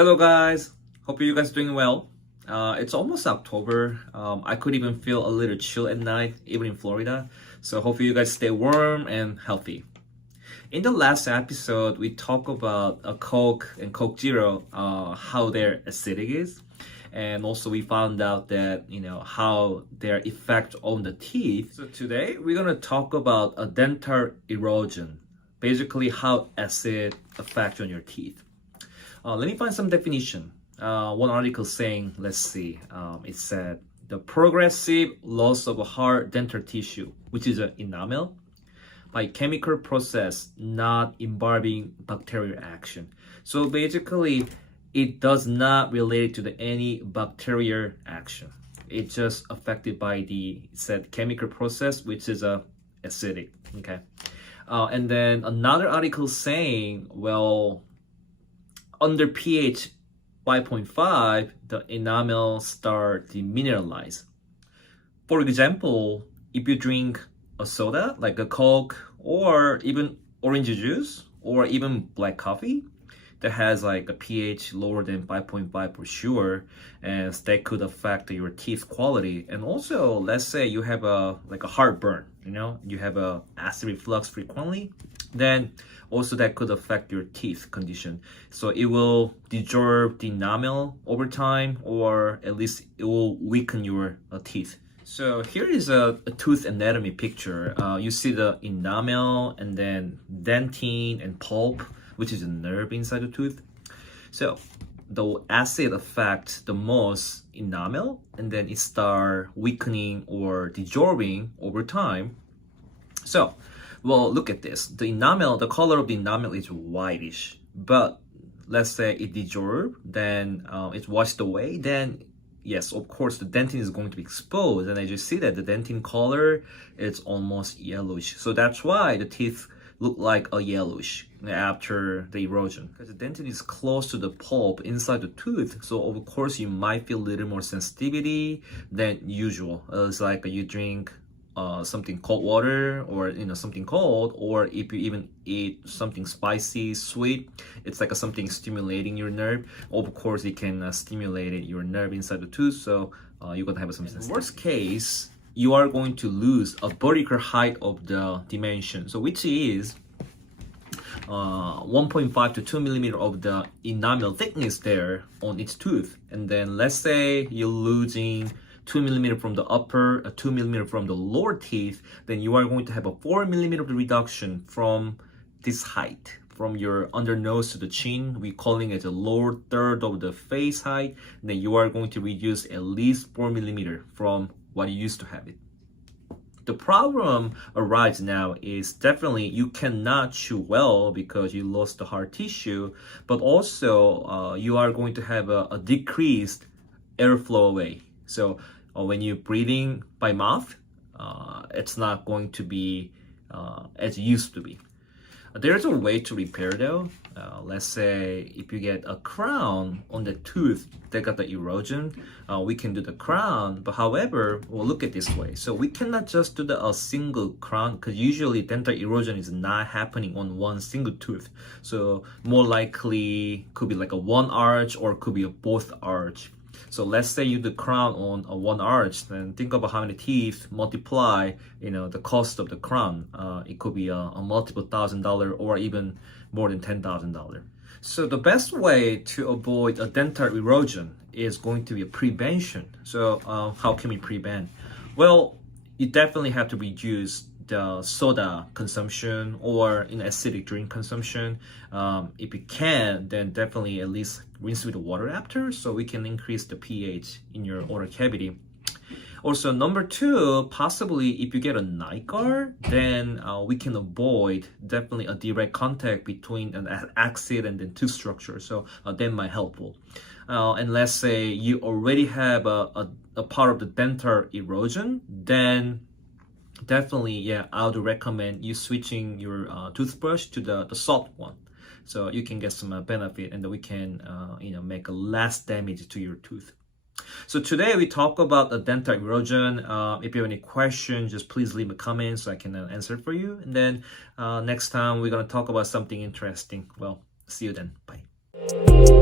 Hello guys, hope you guys are doing well. It's almost October. I could even feel a little chill at night, even in Florida. So hopefully you guys stay warm and healthy. In the last episode, we talked about a Coke and Coke Zero, how their acidic is. And also we found out that, how their effect on the teeth. So today we're gonna talk about a dental erosion. Basically how acid affects on your teeth. Let me find some definition. One article saying, let's see, it said the progressive loss of a hard dental tissue, which is an enamel, by chemical process not involving bacterial action. So basically, it does not relate to any bacterial action. It's just affected by the said chemical process, which is acidic. Okay, and then another article saying, well, under pH 5.5, the enamel start demineralize. For example, if you drink a soda like a Coke or even orange juice or even black coffee that has like a pH lower than 5.5 for sure, and that could affect your teeth quality. And also, let's say you have a heartburn, you have a acid reflux frequently, then also that could affect your teeth condition. So it will dissolve the enamel over time, or at least it will weaken your teeth. So here is a tooth anatomy picture. You see the enamel and then dentine and pulp, which is a nerve inside the tooth. So the acid affects the most enamel, and then it start weakening or dissolving over time. So, well, look at this. The enamel, the color of the enamel is whitish, but let's say it dissolved, then it's washed away, then yes, of course, the dentine is going to be exposed. And as you see that the dentine color, it's almost yellowish. So that's why the teeth look like a yellowish after the erosion, because the dentine is close to the pulp inside the tooth. So of course, you might feel a little more sensitivity than usual. It's like you drink something cold water, or something cold, or if you even eat something spicy, sweet, it's like something stimulating your nerve. Of course, it can stimulate your nerve inside the tooth, so you're gonna have some sensitivity. Worst case, you are going to lose a vertical height of the dimension, so which is 1.5 to 2 millimeter of the enamel thickness there on each tooth. And then let's say you're losing 2 millimeter from the upper, 2 millimeter from the lower teeth, then you are going to have a 4 millimeter of reduction from this height, from your under nose to the chin. We're calling it the lower third of the face height. And then you are going to reduce at least 4 millimeter from what you used to have it. The problem arises now is definitely you cannot chew well because you lost the hard tissue, but also you are going to have a decreased airflow away. So when you're breathing by mouth, it's not going to be as it used to be. There's a way to repair though. Let's say if you get a crown on the tooth that got the erosion, we can do the crown. But however, we'll look at this way. So we cannot just do a single crown, because usually dental erosion is not happening on one single tooth. So more likely could be like a one arch, or could be a both arch. So let's say you do crown on a one arch, then think about how many teeth multiply, the cost of the crown. It could be a multiple $1,000 or even more than $10,000. So the best way to avoid a dental erosion is going to be a prevention. So how can we prevent? Well, you definitely have to reduce the soda consumption or acidic drink consumption. If you can, then definitely at least rinse with water after, so we can increase the pH in your oral cavity. Also, number two, possibly if you get a night guard, then we can avoid definitely a direct contact between an acid and then tooth structure. So that might helpful. And let's say you already have a part of the dental erosion, then definitely, yeah, I would recommend you switching your toothbrush to the soft one, so you can get some benefit, and then we can make a less damage to your tooth. So today we talk about the dental erosion. If you have any questions, just please leave a comment so I can answer for you. And then next time we're gonna talk about something interesting. Well, see you then. Bye.